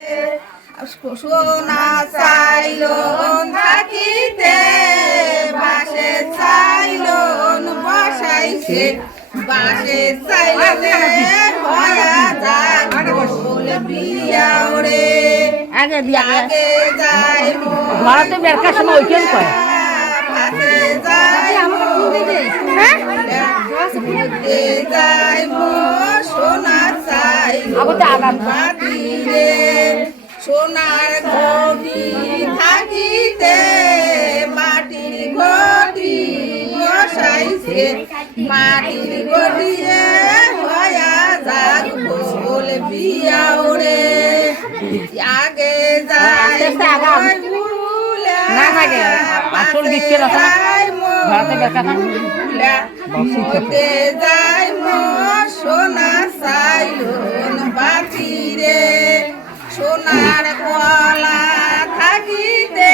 সোনা চাইলন থাকিতে বাসে চাইলন বসাইছে বাসে চাইলে হয়া যাক বলে বিয়াও রে আগে আগে যাই ভারতে বেরকার সময় ওইখান কয় পাশে যাই যাই সোনা চাই মাটি রে সোনার ঘটি থাকিতে মাটির ঘটি বসাইছে মাটির ঘটিয়ে হয়া যাক বলে বিয়াও রে আগে যাই আসল দিচ্ছে না ভারতে বেরকার মতে যাই সোনা চাইলন বাতি রে সোনার কলা থাকিতে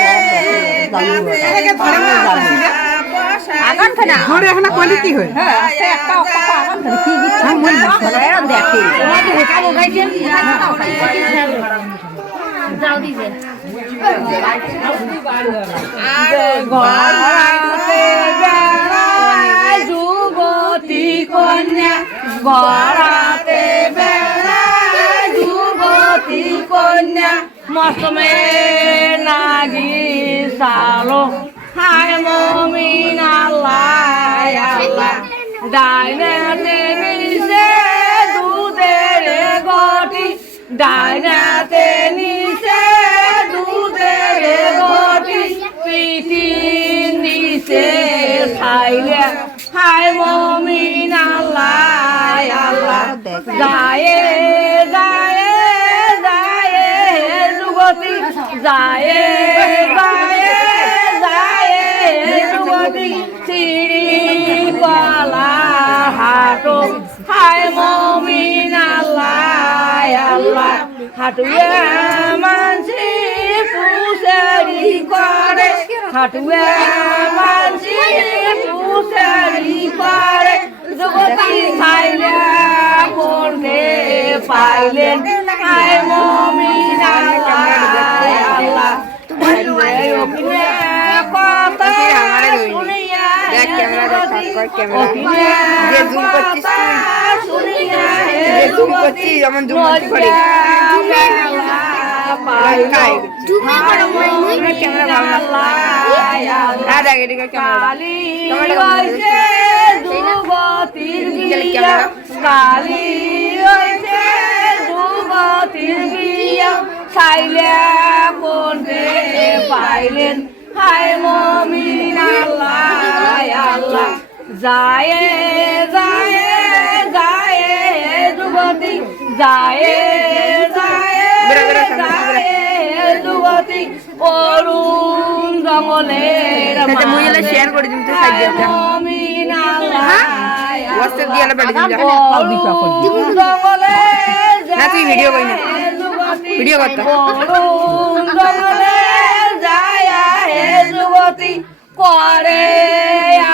কোয়ালিটি হয় দেখে যাও দিছে যুবতী কন্যা গড়াতে বেড়ায় যুবতী কন্যা মৌসুমে নাগি সালো হায় মমিন আল্লাহ আল্লাহ ডাইনাতে নিচে দুধের গটি ডাইনাতে নিচে দুধের গটি পিটি নিচে খাইলে হায় মমিন আল্লাহ আল্লাহ যায় যায় যায় যুবতী যায় যায় যায় যুবতী চিড়ি কলা হাটো হায় মমিন আল্লাহ আল্লাহ হাটুয়ে মানসি পুষারি করে হাটুয়ে মানসি পুষারি করে যুবতী খাইলে পড়তে পাইলেন হায় মমিন আল্লাহ আল্লাহ কথা শুনিয়া যেমন করে খাইলে করতে পাইলেন হায় মমিন আল্লাহ আল্লাহ যায় যায় যায় যুবতী যায় যায় যুবতী অরুণ জঙ্গলের শেয়ার করে দিন মমিন আল্লাহ হোয়াটসঅ্যাপ দিয়ে জঙ্গলে তুই ভিডিও করি না ভিডিও করতে যুবতী করে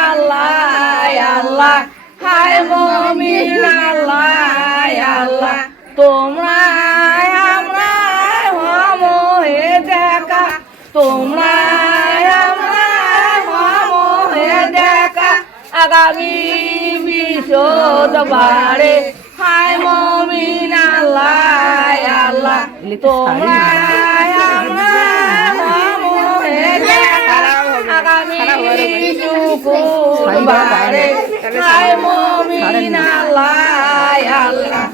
আল্লাহ আল্লাহ হায় মমিন আল্লাহ আল্লাহ তোমরা আমরা মোহে দেখা তোমরা আমরা মোহে দেখা আগামী বিশ্ববারে হায় মমিন আল্লাহ আল্লাহ তোমরা আমরা মোহে দেখা আগামী শুক্রবারে হায় মমিন আল্লাহ আল্লাহ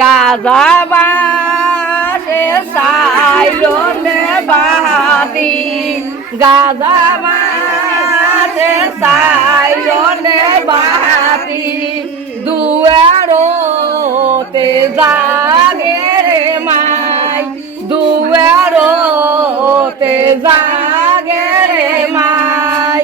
গাজা বাসে সাইলনে বাহাতি গাজা বাসে সাইলনে বাহাতি দুয়ারোতে জাগে রে মাই দুয়ারোতে জাগে রে মাই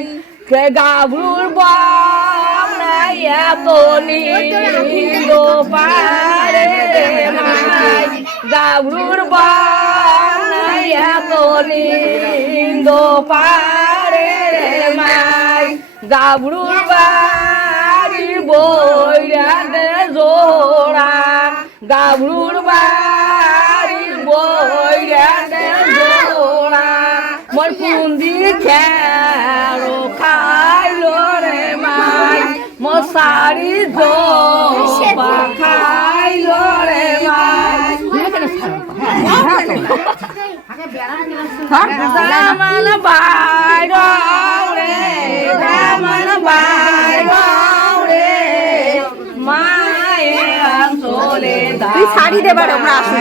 কে গাভরুর বাই এত নীল পারে রে মাই গাভরুর বাই এত নীল পারে রে মাই গাভরুর বাড়ি বইরা জোড়া গাভরুর বাড়ি বই মোর পুন্দি খেলো খাইলো রে মাই মোর শাড়ি জোবা খাইলো রে মাই দামান বাইর রে দামান বাইর রে মায়ের চলে তুই শাড়ি দেবার আমরা আসি।